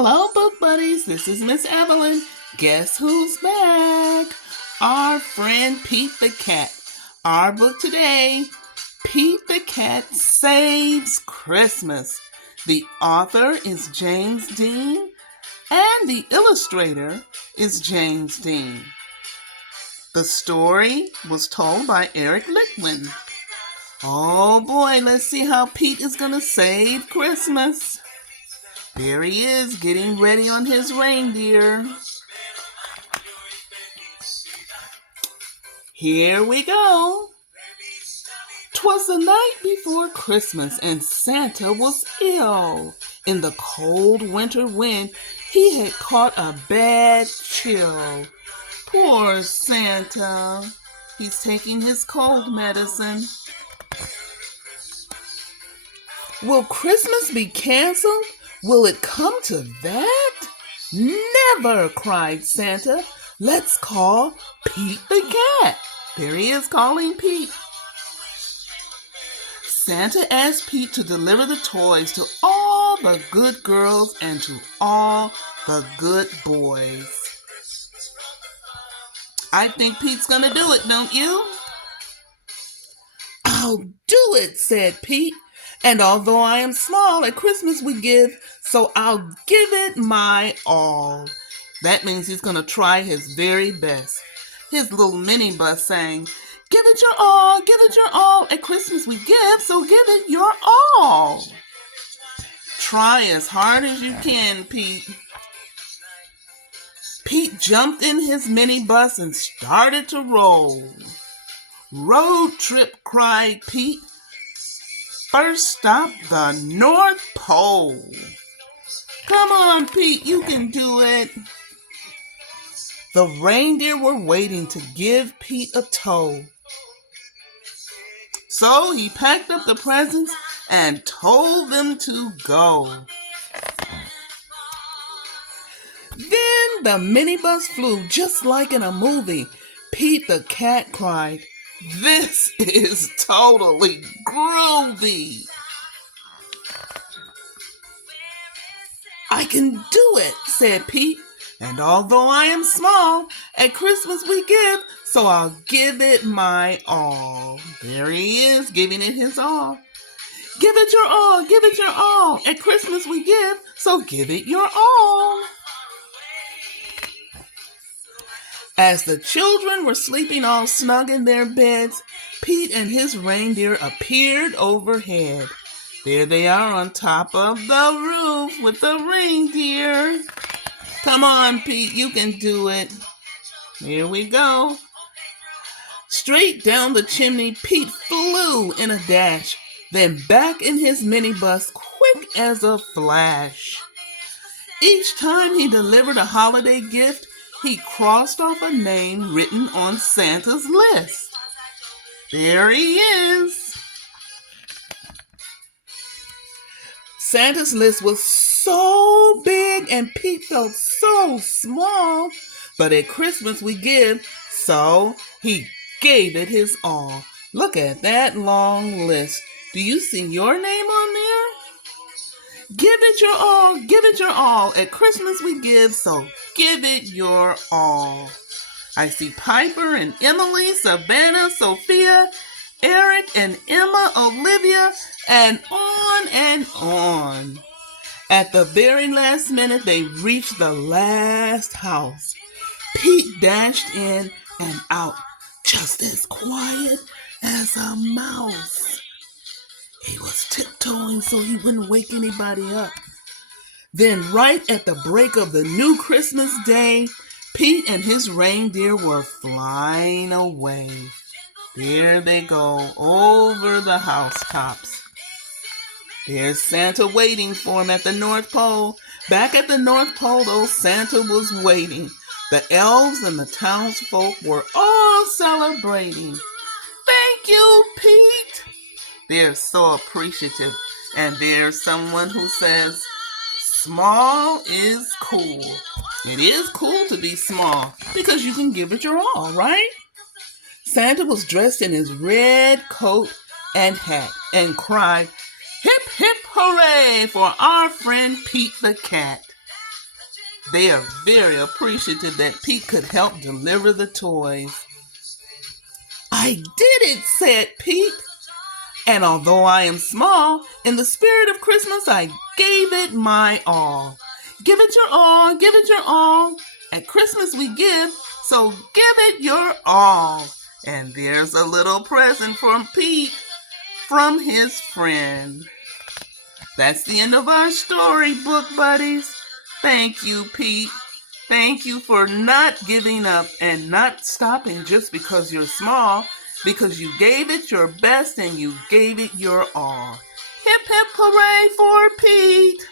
Hello, book buddies. This is Miss Evelyn. Guess who's back? Our friend Pete the Cat. Our book today, Pete the Cat Saves Christmas. The author is James Dean, and the illustrator is James Dean. The story was told by Eric Litwin. Oh boy, let's see how Pete is going to save Christmas. There he is, getting ready on his reindeer. Here we go. 'Twas the night before Christmas, and Santa was ill. In the cold winter wind, he had caught a bad chill. Poor Santa. He's taking his cold medicine. Will Christmas be canceled? Will it come to that? Never, cried Santa. Let's call Pete the Cat. There he is calling Pete. Santa asked Pete to deliver the toys to all the good girls and to all the good boys. I think Pete's gonna do it, don't you? I'll do it, said Pete. And although I am small, at Christmas we give, so I'll give it my all. That means he's going to try his very best. His little minibus sang, give it your all, give it your all. At Christmas we give, so give it your all. Try as hard as you can, Pete. Pete jumped in his minibus and started to roll. Road trip, cried Pete. First stop, the North Pole. Come on, Pete, you can do it. The reindeer were waiting to give Pete a tow. So he packed up the presents and told them to go. Then the minibus flew just like in a movie. Pete the Cat cried, this is totally groovy. I can do it, said Pete. And although I am small, at Christmas we give, so I'll give it my all. There he is, giving it his all. Give it your all, give it your all. At Christmas we give, so give it your all. As the children were sleeping all snug in their beds, Pete and his reindeer appeared overhead. There they are on top of the roof with the reindeer. Come on, Pete, you can do it. Here we go. Straight down the chimney, Pete flew in a dash, then back in his minibus quick as a flash. Each time he delivered a holiday gift, he crossed off a name written on Santa's list. There he is. Santa's list was so big and Pete felt so small. But at Christmas we give, so he gave it his all. Look at that long list. Do you see your name on there? Give it your all, give it your all. At Christmas we give, so give it your all. I see Piper and Emily, Savannah, Sophia, Eric and Emma, Olivia, and on and on. At the very last minute, they reached the last house. Pete dashed in and out, just as quiet as a mouse. He was tiptoeing so he wouldn't wake anybody up. Then right at the break of the new Christmas day, Pete and his reindeer were flying away. There they go, over the housetops. There's Santa waiting for him at the North Pole. Back at the North Pole, old Santa was waiting. The elves and the townsfolk were all celebrating. Thank you, Pete. They're so appreciative. And there's someone who says, small is cool. It is cool to be small because you can give it your all, right? Santa was dressed in his red coat and hat and cried, hip, hip, hooray for our friend Pete the Cat. They are very appreciative that Pete could help deliver the toys. "I did it," said Pete. "And although I am small, in the spirit of Christmas, I gave it my all." Give it your all, give it your all. At Christmas we give, so give it your all. And there's a little present from Pete from his friend. That's the end of our storybook, buddies. Thank you, Pete. Thank you for not giving up and not stopping just because you're small, because you gave it your best and you gave it your all. Hip, hip, hooray for Pete.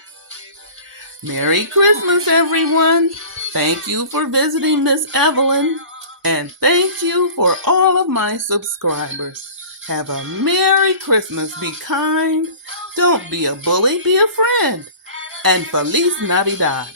Merry Christmas, everyone. Thank you for visiting Miss Evelyn. And thank you for all of my subscribers. Have a Merry Christmas. Be kind. Don't be a bully. Be a friend. And Feliz Navidad.